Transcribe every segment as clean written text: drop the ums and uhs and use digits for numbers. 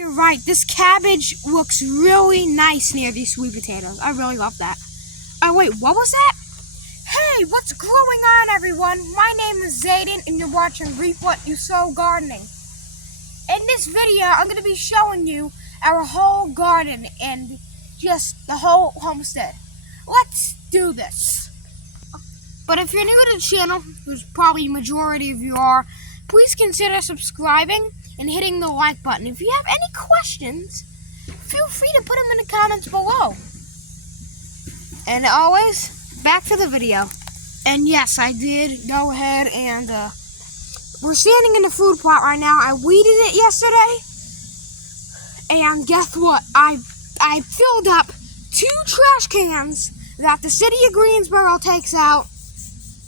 You're right, this cabbage looks really nice near these sweet potatoes. I really love that. Oh wait, what was that? Hey, what's going on everyone? My name is Zayden and you're watching Reap What You Sow Gardening. In this video, I'm going to be showing you our whole garden and just the whole homestead. Let's do this. But if you're new to the channel, which probably the majority of you are, please consider subscribing and hitting the like button. If you have any questions, feel free to put them in the comments below. And always, back to the video. And yes, I did go ahead and we're standing in the food plot right now. I weeded it yesterday. And guess what? I filled up 2 trash cans that the city of Greensboro takes out.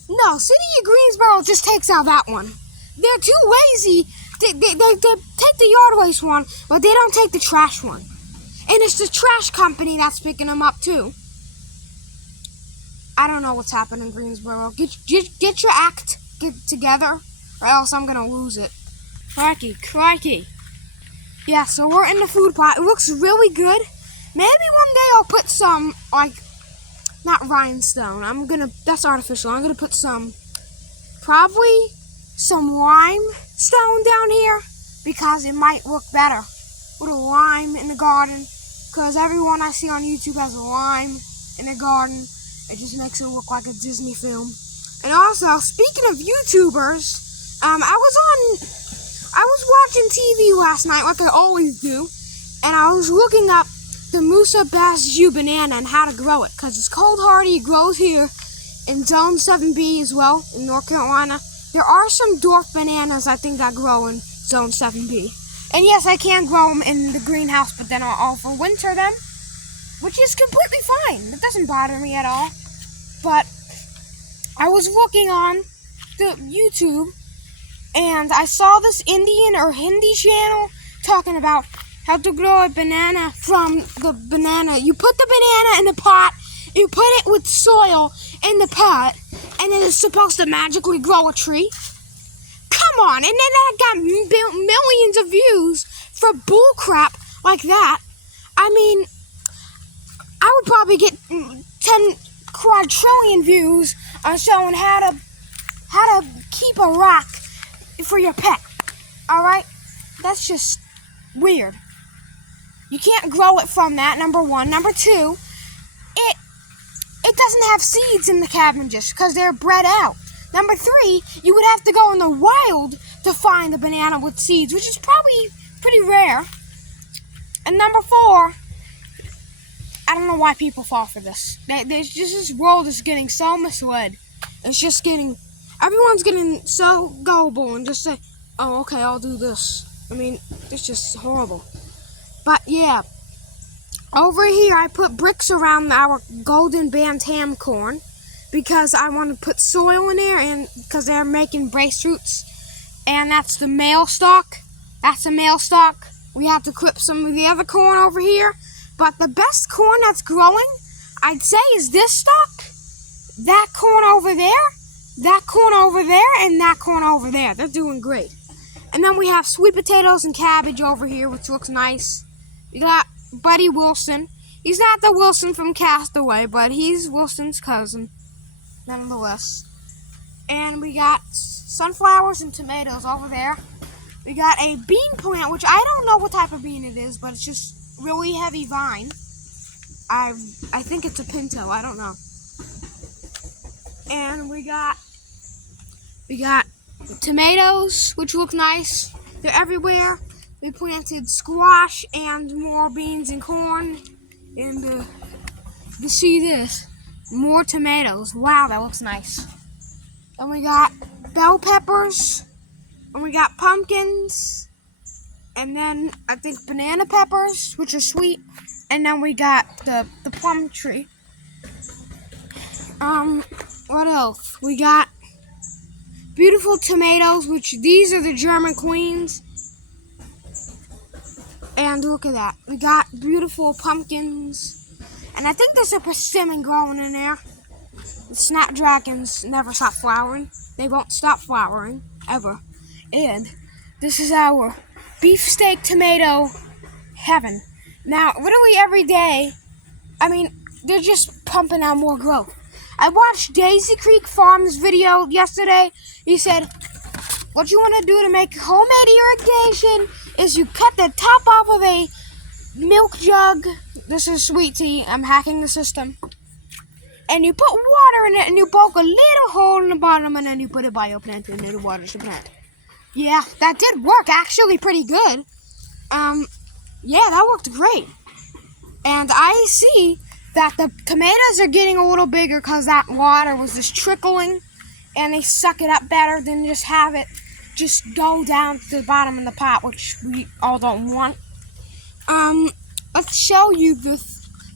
No, city of Greensboro just takes out that one. They're too lazy. They take the yard waste one, but they don't take the trash one. And it's the trash company that's picking them up too. I don't know what's happening in Greensboro. Get your act together, or else I'm gonna lose it. Crikey. Yeah, so we're in the food plot. It looks really good. Maybe one day I'll put some, not rhinestone. That's artificial. I'm gonna put probably some limestone down here, because it might look better with a lime in the garden, because everyone I see on YouTube has a lime in their garden. It just makes it look like a Disney film. And also, speaking of YouTubers, I was watching TV last night like I always do, and I was looking up the Musa Basjoo banana and how to grow it, because it's cold hardy. It grows here in Zone 7B as well in North Carolina. There are some dwarf bananas I think that grow in Zone 7B. And yes, I can grow them in the greenhouse, but then I'll overwinter them, which is completely fine. It doesn't bother me at all. But I was looking on the YouTube, and I saw this Indian or Hindi channel talking about how to grow a banana from the banana. You put the banana in the pot, you put it with soil in the pot, and then it's supposed to magically grow a tree. Come on, and then I got millions of views for bull crap like that. I mean, I would probably get 10 quadrillion views on showing how to keep a rock for your pet. Alright? That's just weird. You can't grow it from that, number one. Number two, it doesn't have seeds in the cabbages because they're bred out. Number three, you would have to go in the wild to find a banana with seeds, which is probably pretty rare. And number four, I don't know why people fall for this. This world is getting so misled. It's just everyone's getting so gullible and just say, oh, okay, I'll do this. I mean, it's just horrible. But yeah, over here I put bricks around our golden bantam corn because I want to put soil in there, and because they're making brace roots. And that's the male stalk. That's a male stalk. We have to clip some of the other corn over here. But the best corn that's growing, I'd say, is this stalk, that corn over there, that corn over there, and that corn over there. They're doing great. And then we have sweet potatoes and cabbage over here, which looks nice. We got Buddy Wilson. He's not the Wilson from Castaway, but he's Wilson's cousin, nonetheless. And we got sunflowers and tomatoes over there. We got a bean plant, which I don't know what type of bean it is, but it's just really heavy vine. I think it's a pinto. I don't know. And we got tomatoes, which look nice. They're everywhere. We planted squash and more beans and corn. And you see this, more tomatoes. Wow, that looks nice. And we got bell peppers, and we got pumpkins, and then I think banana peppers, which are sweet, and then we got the plum tree. What else? We got beautiful tomatoes, which these are the German Queens. And look at that. We got beautiful pumpkins. And I think there's a persimmon growing in there. The snapdragons never stop flowering. They won't stop flowering, ever. And this is our beefsteak tomato heaven. Now, literally every day, they're just pumping out more growth. I watched Daisy Creek Farms video yesterday. He said, what you want to do to make homemade irrigation is you cut the top off of a milk jug. This is sweet tea. I'm hacking the system. And you put water in it, and you poke a little hole in the bottom, and then you put it by your plant, and it waters the plant. Yeah, that did work actually pretty good. Yeah, that worked great. And I see that the tomatoes are getting a little bigger because that water was just trickling, and they suck it up better than just have it just go down to the bottom of the pot, which we all don't want. Let's show you the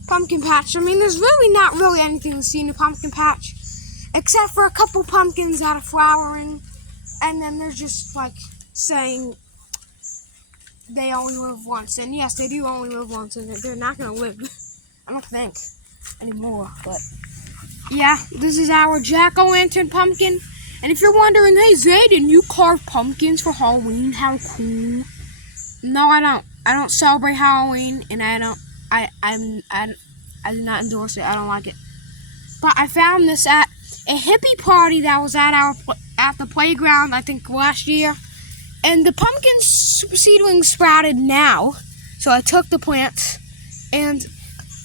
pumpkin patch. There's really not really anything to see in the pumpkin patch, except for a couple pumpkins that are flowering, and then they're just like saying they only live once. And yes, they do only live once, and they're not gonna live, I don't think, anymore. But yeah, this is our jack-o'-lantern pumpkin. And if you're wondering, hey Zayden, you carve pumpkins for Halloween? How cool! No, I don't. I don't celebrate Halloween, and I do not endorse it. I don't like it. But I found this at a hippie party that was at the playground, I think last year, and the pumpkin seedlings sprouted now. So I took the plants and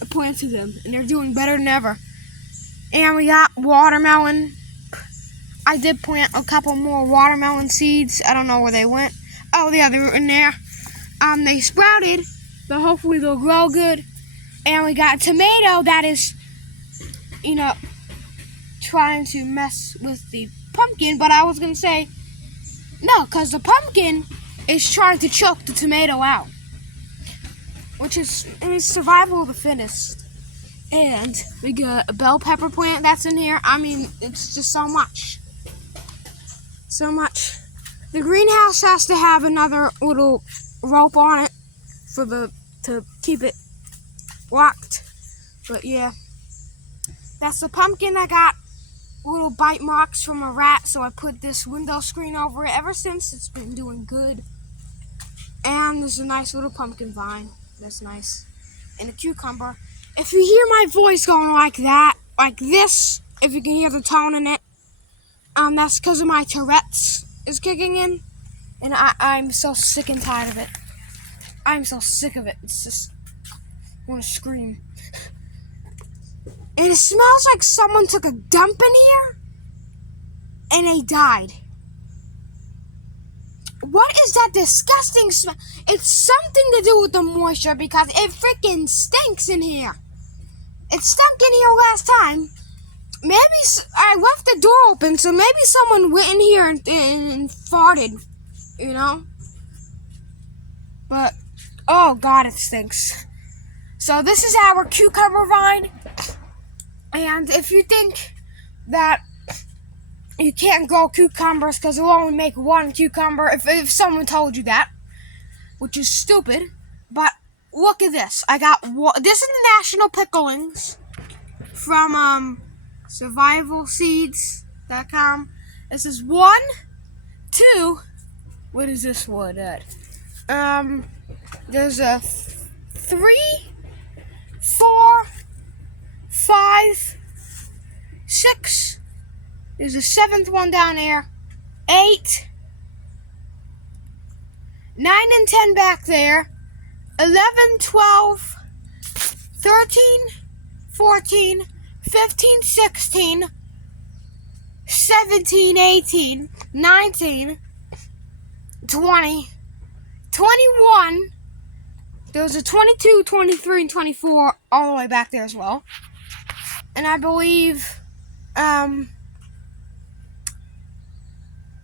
planted them, and they're doing better than ever. And we got watermelon. I did plant a couple more watermelon seeds. I don't know where they went. Oh yeah, they were in there. They sprouted, but hopefully they'll grow good. And we got a tomato that is, trying to mess with the pumpkin. But I was going to say, no, because the pumpkin is trying to choke the tomato out. Which is survival of the fittest. And we got a bell pepper plant that's in here. It's just so much. So much. The greenhouse has to have another little rope on it to keep it locked. But yeah, that's the pumpkin. I got little bite marks from a rat, so I put this window screen over it. Ever since, it's been doing good. And there's a nice little pumpkin vine. That's nice. And a cucumber. If you hear my voice going like that, like this, if you can hear the tone in it, that's because of my Tourette's is kicking in. And I'm so sick and tired of it. I'm so sick of it. It's just, I want to scream. And it smells like someone took a dump in here and they died. What is that disgusting smell? It's something to do with the moisture because it freaking stinks in here. It stunk in here last time. Maybe I left the door open, so maybe someone went in here and farted, But, oh God, it stinks. So this is our cucumber vine. And if you think that you can't grow cucumbers because you'll only make one cucumber, if someone told you that, which is stupid, but look at this. I got, this is the National Picklings from, survivalseeds.com. This is 1, 2, what is this one at? There's a 3, 4, 5, 6, there's a 7th one down there, 8, 9 and 10 back there, 11, 12, 13, 14, 15, 16, 17, 18, 19, 20, 21, there's a 22, 23, and 24 all the way back there as well. And I believe,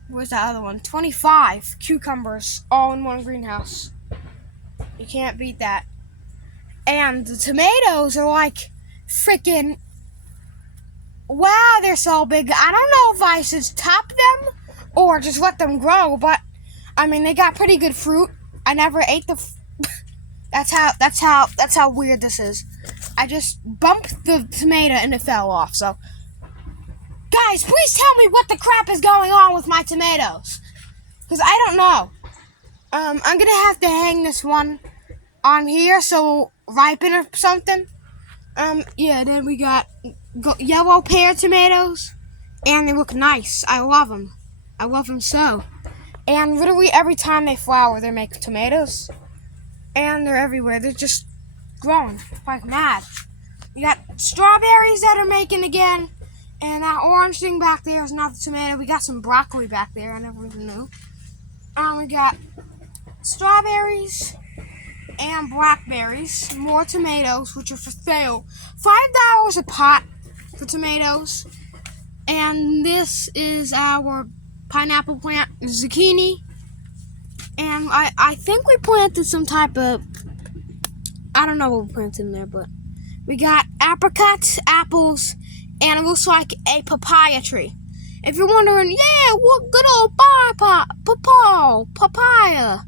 where's that other one? 25 cucumbers all in one greenhouse. You can't beat that. And the tomatoes are like freaking, wow, they're so big. I don't know if I should top them or just let them grow, but they got pretty good fruit. I never ate the that's how weird this is. I just bumped the tomato and it fell off. So guys, please tell me what the crap is going on with my tomatoes, because I don't know. I'm gonna have to hang this one on here so ripen or something. Yeah, then we got yellow pear tomatoes, and they look nice. I love them. I love them so. And literally every time they flower, they make tomatoes, and they're everywhere. They're just growing like mad. We got strawberries that are making again, and that orange thing back there is not the tomato. We got some broccoli back there. I never even knew. We got strawberries and blackberries, more tomatoes, which are for sale. $5 a pot for tomatoes. And this is our pineapple plant, zucchini. And I think we planted some type of, I don't know what we planted in there, but we got apricots, apples, and it looks like a papaya tree. If you're wondering, yeah, what good old papaya.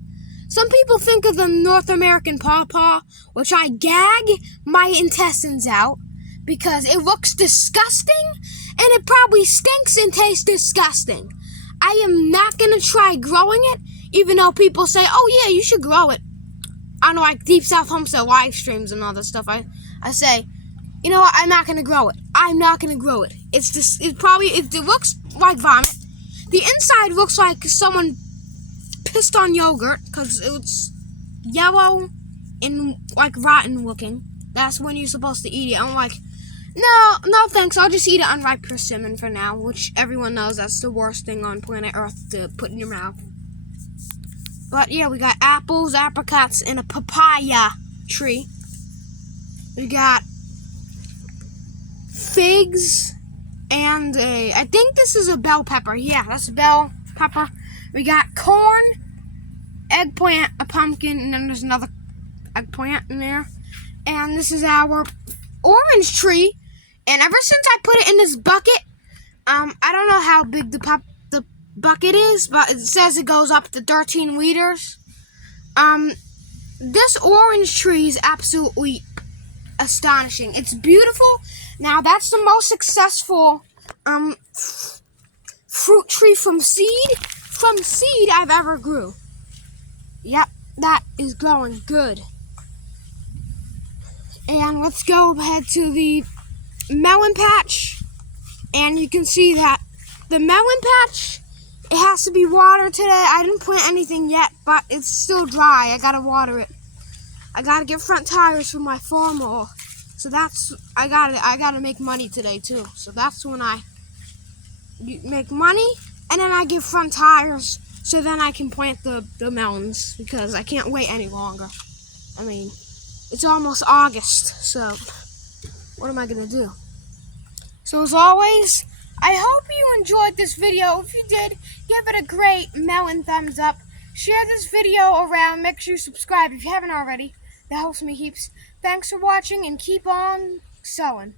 Some people think of the North American pawpaw, which I gag my intestines out because it looks disgusting and it probably stinks and tastes disgusting. I am not going to try growing it, even though people say, oh yeah, you should grow it. I know, like Deep South Homestead live streams and all that stuff. I say, you know what, I'm not going to grow it. I'm not going to grow it. It's just, it looks like vomit. The inside looks like someone pissed on yogurt because it's yellow and like rotten looking. That's when you're supposed to eat it. I'm like, no thanks, I'll just eat an unripe persimmon for now, which everyone knows that's the worst thing on planet Earth to put in your mouth. But yeah, we got apples, apricots, and a papaya tree. We got figs and I think this is a bell pepper. Yeah, that's a bell pepper. We got corn, eggplant, a pumpkin, and then there's another eggplant in there. And this is our orange tree. And ever since I put it in this bucket, I don't know how big the bucket is, but it says it goes up to 13 liters. This orange tree is absolutely astonishing. It's beautiful. Now that's the most successful fruit tree from seed I've ever grew. Yep, that is growing good. And let's go ahead to the melon patch. And you can see that the melon patch, it has to be watered today. I didn't plant anything yet, but it's still dry. I gotta water it. I gotta get front tires for my farm. So that's, I gotta make money today too. So that's when I make money, and then I get front tires, so then I can plant the melons, because I can't wait any longer. I mean, it's almost August, so what am I gonna do? So as always, I hope you enjoyed this video. If you did, give it a great melon thumbs up. Share this video around. Make sure you subscribe if you haven't already. That helps me heaps. Thanks for watching, and keep on sowing.